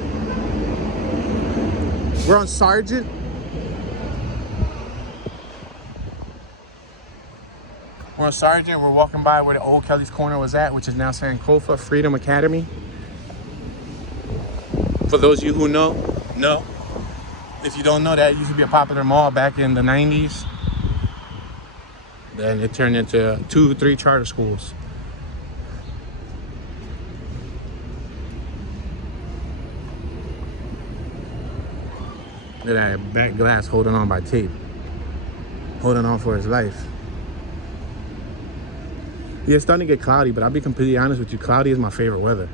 We're on Sargent. We're on Sargent. We're walking by where the old Kelly's Corner was at, which is now Sankofa Freedom Academy. For those of you who know. If you don't know, that used to be a popular mall back in the 90s. Then it turned into 2 or 3 charter schools. Look at that back glass holding on by tape. Holding on for his life. Yeah, it's starting to get cloudy, but I'll be completely honest with you, cloudy is my favorite weather.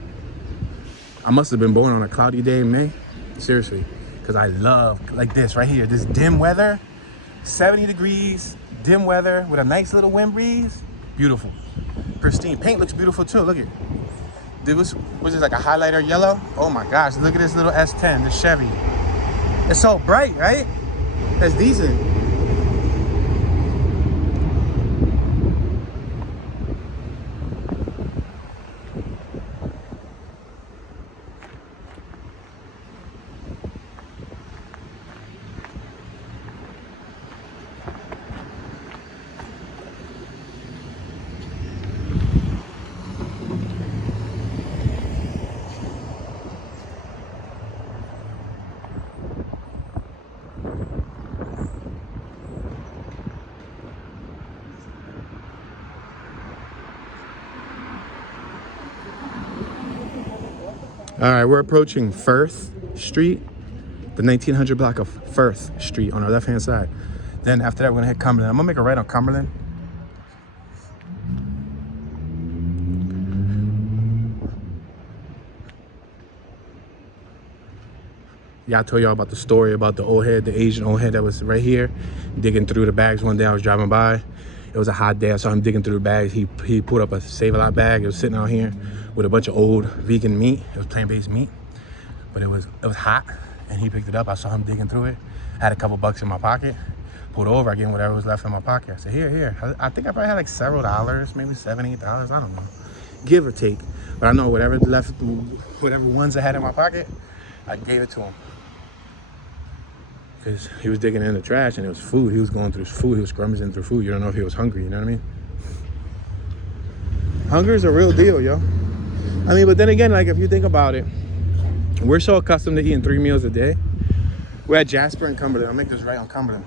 I must have been born on a cloudy day in May. Seriously. Because I love, like this right here, this dim weather, 70 degrees, dim weather with a nice little wind breeze. Beautiful. Pristine. Paint looks beautiful too. Look at it. Was this like a highlighter yellow? Oh my gosh, look at this little S10, this Chevy. It's so bright, right? That's decent. All right, we're approaching Firth Street, the 1900 block of Firth Street on our left-hand side. Then after that, we're gonna hit Cumberland. I'm gonna make a right on Cumberland. Yeah, I told y'all about the story about the old head, the Asian old head that was right here, digging through the bags one day. I was driving by. It was a hot day. I saw him digging through the bags. He pulled up a Save-A-Lot bag. It was sitting out here with a bunch of old vegan meat. It was plant-based meat, but it was hot. and he picked it up. I saw him digging through it. I had a couple bucks in my pocket. Pulled over, I gave him whatever was left in my pocket. I said, here. I think I probably had like several dollars, maybe $7, $8, I don't know, give or take. But I know whatever ones I had in my pocket, I gave it to him. Because he was digging in the trash and it was food. He was going through food, he was scrummaging through food. You don't know if he was hungry, you know what I mean? Hunger is a real deal, yo. I mean, but then again, like if you think about it, we're so accustomed to eating 3 meals a day. We're at Jasper and Cumberland. I'll make this right on Cumberland.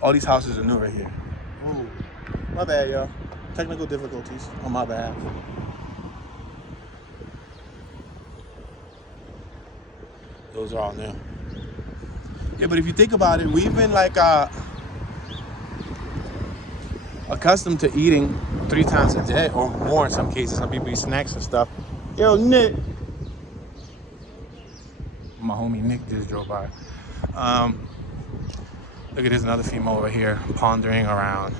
All these houses are new right here. Ooh, my bad, y'all. Technical difficulties on my behalf. Those are all new. Yeah, but if you think about it, we've been like accustomed to eating 3 times a day or more in some cases. Some people eat snacks and stuff. Yo, Nick. My homie Nick just drove by. Look at this, another female over here pondering around.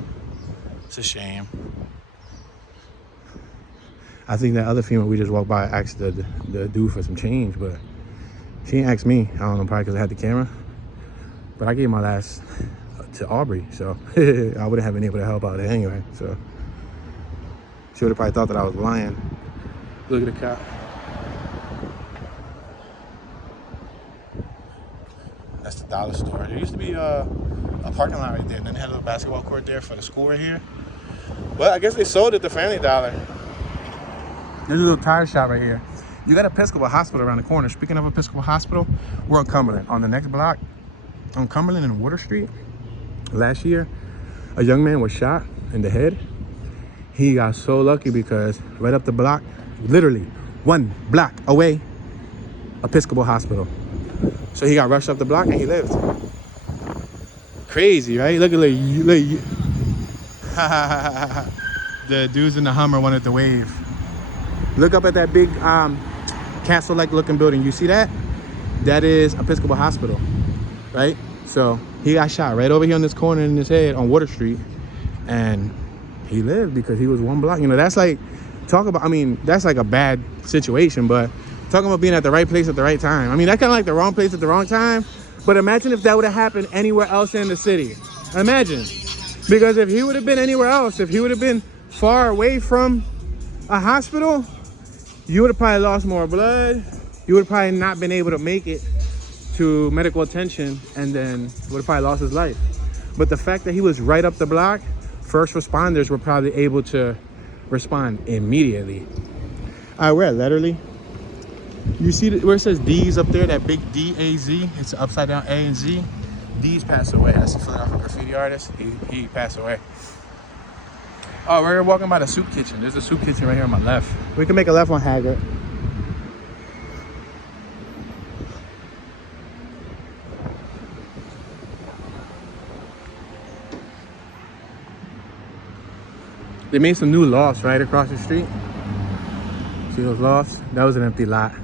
It's a shame. I think that other female we just walked by asked the dude for some change, but she didn't ask me. I don't know, probably because I had the camera. But I gave my last to Aubrey, so I wouldn't have been able to help out anyway. So she would have probably thought that I was lying. Look at the cop. That's the dollar store. There used to be a parking lot right there, and then they had a little basketball court there for the school right here. Well, I guess they sold it to Family Dollar. There's a little tire shop right here. You got Episcopal Hospital around the corner. Speaking of Episcopal Hospital, we're on Cumberland. On the next block, on Cumberland and Water Street, last year, a young man was shot in the head. He got so lucky because right up the block, literally 1 block away, Episcopal Hospital. So he got rushed up the block and he lived. Crazy, right? Look at the dudes in the Hummer wanted to wave. Look up at that big castle-like looking building. You see that? That is Episcopal Hospital, right? So he got shot right over here on this corner in his head on Water Street, and he lived because he was 1 block. You know, that's like, that's like a bad situation, but talking about being at the right place at the right time. I mean, that's kind of like the wrong place at the wrong time. But imagine if that would have happened anywhere else in the city. Imagine. Because if he would have been anywhere else, if he would have been far away from a hospital, you would have probably lost more blood. You would have probably not been able to make it to medical attention, and then would have probably lost his life. But the fact that he was right up the block, first responders were probably able to respond immediately. All right, we're at Letterly. You see where it says D's up there, that big D-A-Z? It's upside down A and Z. D's passed away. That's the Philadelphia graffiti artist. He passed away. Oh, we're walking by the soup kitchen. There's a soup kitchen right here on my left. We can make a left on Haggard. They made some new lofts right across the street. See those lofts? That was an empty lot.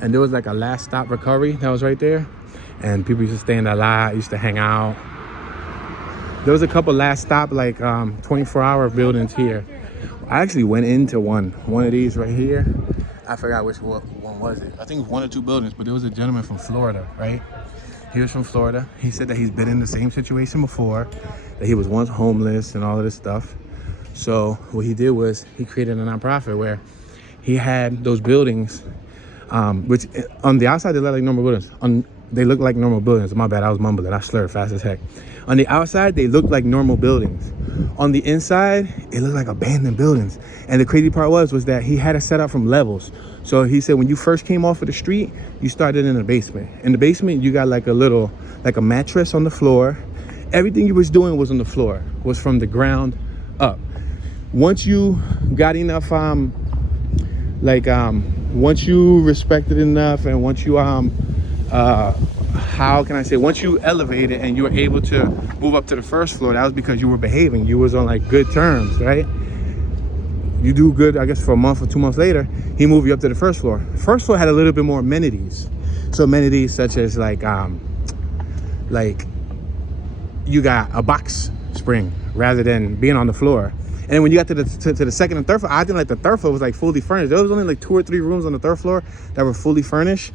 And there was like a last stop recovery that was right there. And people used to stay in that lot, used to hang out. There was a couple last stop, like 24-hour buildings here. I actually went into one of these right here. I forgot which one was it. I think it was 1 or 2 buildings, but there was a gentleman from Florida, right? He was from Florida. He said that he's been in the same situation before, that he was once homeless and all of this stuff. So what he did was he created a nonprofit where he had those buildings, which on the outside they look like normal buildings. They look like normal buildings. My bad, I was mumbling. I slurred fast as heck. On the outside, they look like normal buildings. On the inside, it looked like abandoned buildings. And the crazy part was that he had it set up from levels. So he said when you first came off of the street, you started in the basement. In the basement, you got like a mattress on the floor. Everything you was doing was on the floor, was from the ground up. Once you got enough, once you respected enough, and once you once you elevated and you were able to move up to the first floor, that was because you were behaving. You was on like good terms, right? You do good, I guess, for a month or 2 months later, he moved you up to the first floor. First floor had a little bit more amenities. So amenities such as like you got a box spring rather than being on the floor. And then when you got to the second and third floor, I think like the third floor was like fully furnished. There was only like 2 or 3 rooms on the third floor that were fully furnished.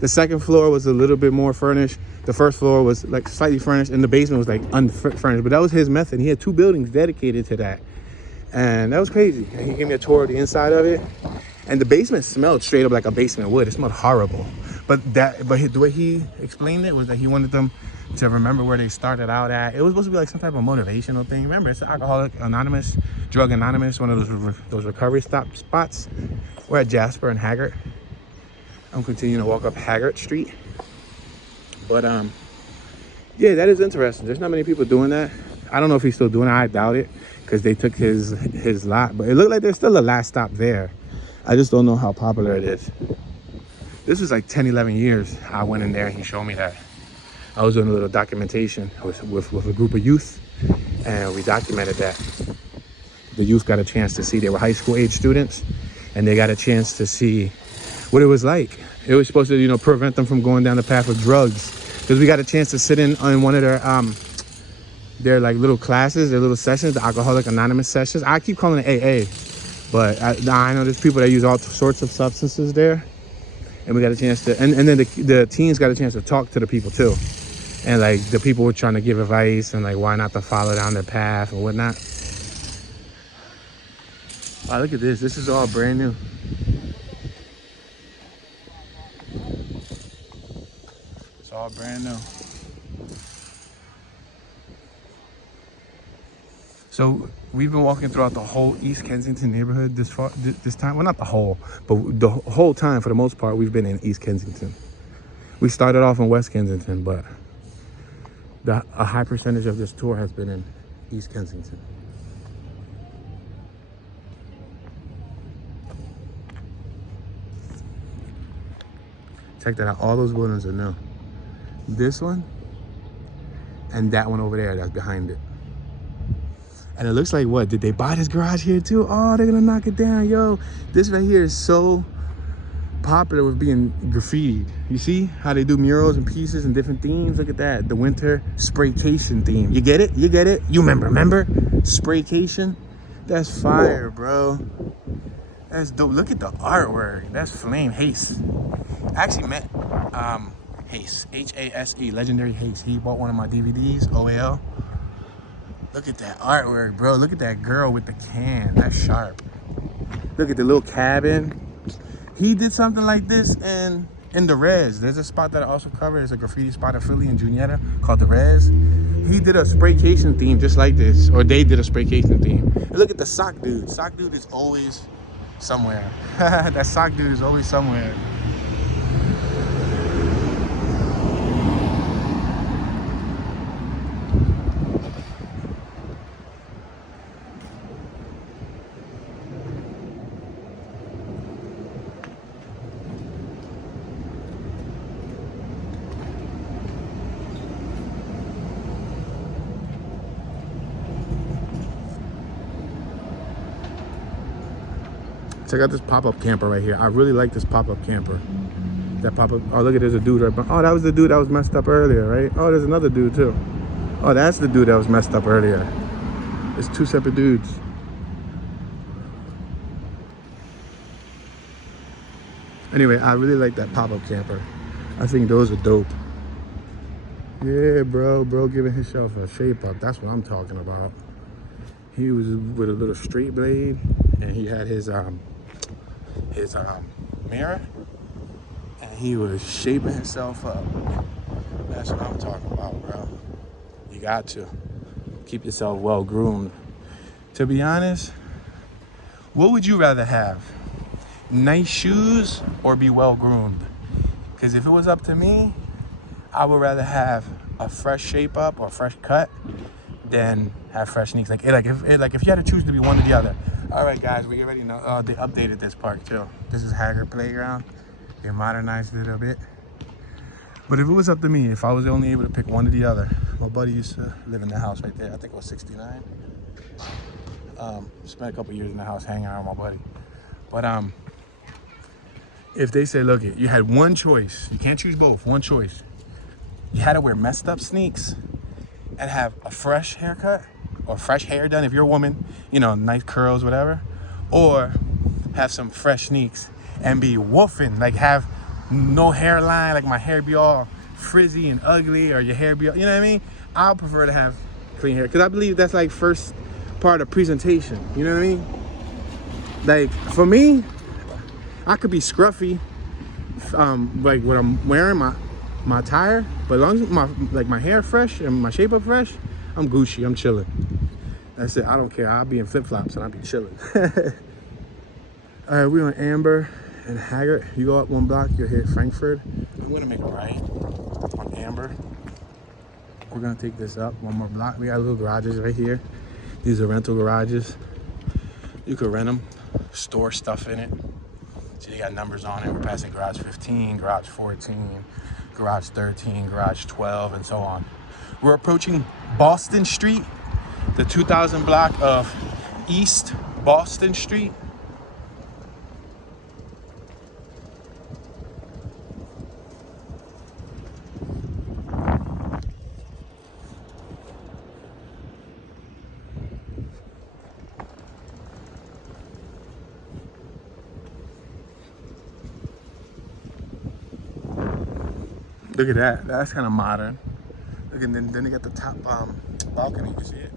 The second floor was a little bit more furnished. The first floor was like slightly furnished, and the basement was like unfurnished. But that was his method. He had 2 buildings dedicated to that, and that was crazy. And he gave me a tour of the inside of it, and the basement smelled straight up like a basement would. It smelled horrible. But the way he explained it was that he wanted them to remember where they started out at. It was supposed to be like some type of motivational thing. Remember, it's Alcoholic Anonymous, Drug Anonymous, one of those recovery spots. We're at Jasper and Haggart. I'm continuing to walk up Haggart Street. But yeah, that is interesting. There's not many people doing that. I don't know if he's still doing it. I doubt it, because they took his lot. But it looked like there's still a last stop there. I just don't know how popular it is. This was like 10, 11 years. I went in there and he showed me that. I was doing a little documentation with a group of youth, and we documented that. The youth got a chance to see. They were high school age students, and they got a chance to see what it was like. It was supposed to, you know, prevent them from going down the path of drugs, because we got a chance to sit in on one of their like little classes, their little sessions, the Alcoholic Anonymous sessions. I keep calling it AA, but I know there's people that use all sorts of substances there. And we got a chance to, and then the teens got a chance to talk to the people too. And like the people were trying to give advice and like why not to follow down their path and whatnot. Wow, look at this. This is all brand new. It's all brand new. So we've been walking throughout the whole East Kensington neighborhood this time. Well, not the whole, but the whole time for the most part, we've been in East Kensington. We started off in West Kensington, but a high percentage of this tour has been in East Kensington. Check that out. All those buildings are new. This one and that one over there that's behind it. And it looks like, what, did they buy this garage here too? Oh, they're gonna knock it down, yo. This right here is so popular with being graffitied. You see how they do murals and pieces and different themes? Look at that, the winter spraycation theme. You get it? You get it? You remember? Spraycation? That's fire, bro. That's dope. Look at the artwork. That's Flame Haste. I actually met Haste, H-A-S-E, Legendary Haste. He bought one of my DVDs, OAL. Look at that artwork, bro. Look at that girl with the can. That's sharp. Look at the little cabin. He did something like this in the Res. There's a spot that I also covered. It's a graffiti spot in Philly and Juniata called the Res. He did a spraycation theme just like this, or they did a spraycation theme. And look at the sock dude. Sock dude is always somewhere. That sock dude is always somewhere. Check out this pop-up camper right here. I really like this pop-up camper. That pop-up, oh look at, there's a dude right behind. Oh, that was the dude that was messed up earlier, right? Oh, there's another dude too. Oh, that's the dude that was messed up earlier. It's 2 separate dudes. Anyway, I really like that pop-up camper. I think those are dope. Yeah, bro giving himself a shape up. That's what I'm talking about. He was with a little straight blade, and he had his mirror, and he was shaping himself up. That's what I'm talking about, bro. You got to keep yourself well groomed. To be honest, what would you rather have? Nice shoes or be well groomed? Because if it was up to me, I would rather have a fresh shape up or fresh cut than have fresh sneaks. Like if you had to choose to be one or the other. All right, guys, we already know they updated this park too. This is Haggard Playground. They modernized it a little bit. But if it was up to me, if I was only able to pick one or the other, my buddy used to live in the house right there. I think it was 69. Spent a couple years in the house hanging out with my buddy. But if they say, look, you had one choice, you can't choose both, one choice. You had to wear messed up sneaks and have a fresh haircut or fresh hair done if you're a woman, you know, nice curls, whatever, or have some fresh sneaks and be woofing, like have no hairline, like my hair be all frizzy and ugly, or your hair be, you know what I mean? I'll prefer to have clean hair, because I believe that's like first part of presentation, you know what I mean? Like for me, I could be scruffy, like what I'm wearing, my attire, but as long as my hair fresh and my shape up fresh, I'm Gucci, I'm chilling. That's it, I don't care. I'll be in flip-flops and I'll be chilling. All right, we're on Amber and Haggard. You go up one block, you'll hit Frankford. I'm gonna make a right on Amber. We're gonna take this up one more block. We got little garages right here. These are rental garages. You could rent them, store stuff in it. So they got numbers on it. We're passing garage 15, garage 14, garage 13, garage 12, and so on. We're approaching Boston Street, the 2000 block of East Boston Street. Look at that. That's kind of modern. Look, and then they got the top balcony. You see it?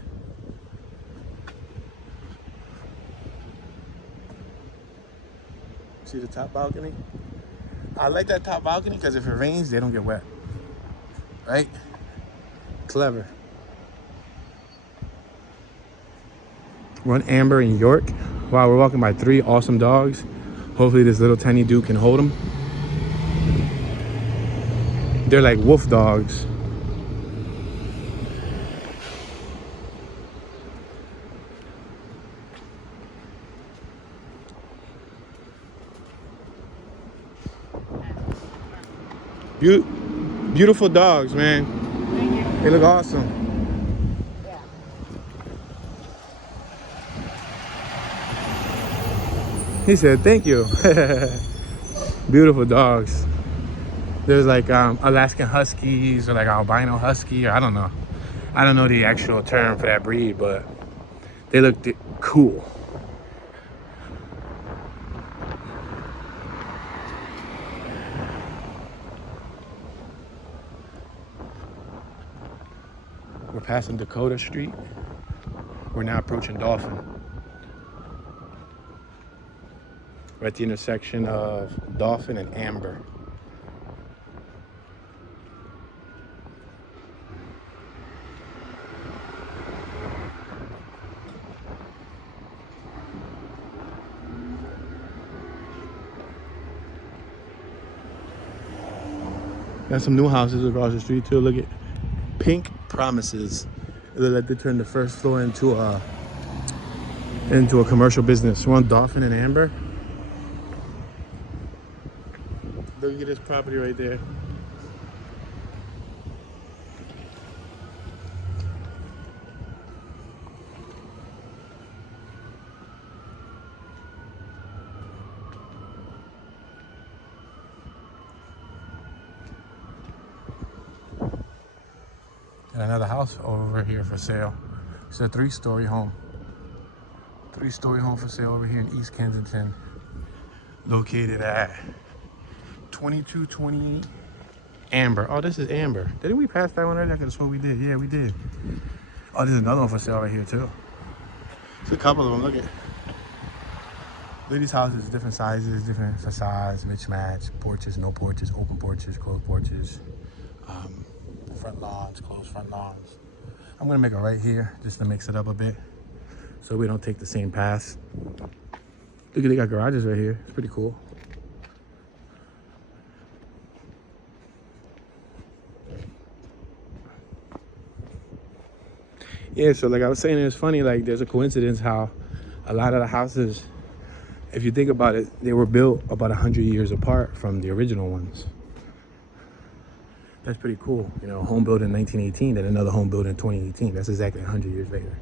See the top balcony? I like that top balcony because if it rains, they don't get wet. Right? Clever. We're on Amber in York. Wow, we're walking by 3 awesome dogs. Hopefully this little tiny dude can hold them. They're like wolf dogs. Beautiful dogs, man. They look awesome. He said, thank you. Beautiful dogs. There's like Alaskan Huskies or like albino husky, or I don't know. I don't know the actual term for that breed, but they look cool. We're passing Dakota Street. We're now approaching Dolphin. We're at the intersection of Dolphin and Amber. Got some new houses across the street too. Look at Pink Promises. It looks like they turned the first floor into a commercial business. We're on Dolphin and Amber. Look at this property right there. And another house over here for sale. It's a 3-story home. 3-story home for sale over here in East Kensington. Located at 2228 Amber. Oh, this is Amber. Didn't we pass that one earlier? I could have sworn we did. Yeah, we did. Oh, there's another one for sale right here too. There's a couple of them. Look at these houses, different sizes, different facades, mismatch, porches, no porches, open porches, closed porches. Front lawns, closed front lawns. I'm gonna make a right here just to mix it up a bit so we don't take the same path. Look at, they got garages right here. It's pretty cool. Yeah, so like I was saying, it's funny, like there's a coincidence how a lot of the houses, if you think about it, they were built about 100 years apart from the original ones. That's pretty cool. You know, home built in 1918 and another home built in 2018. That's exactly 100 years later.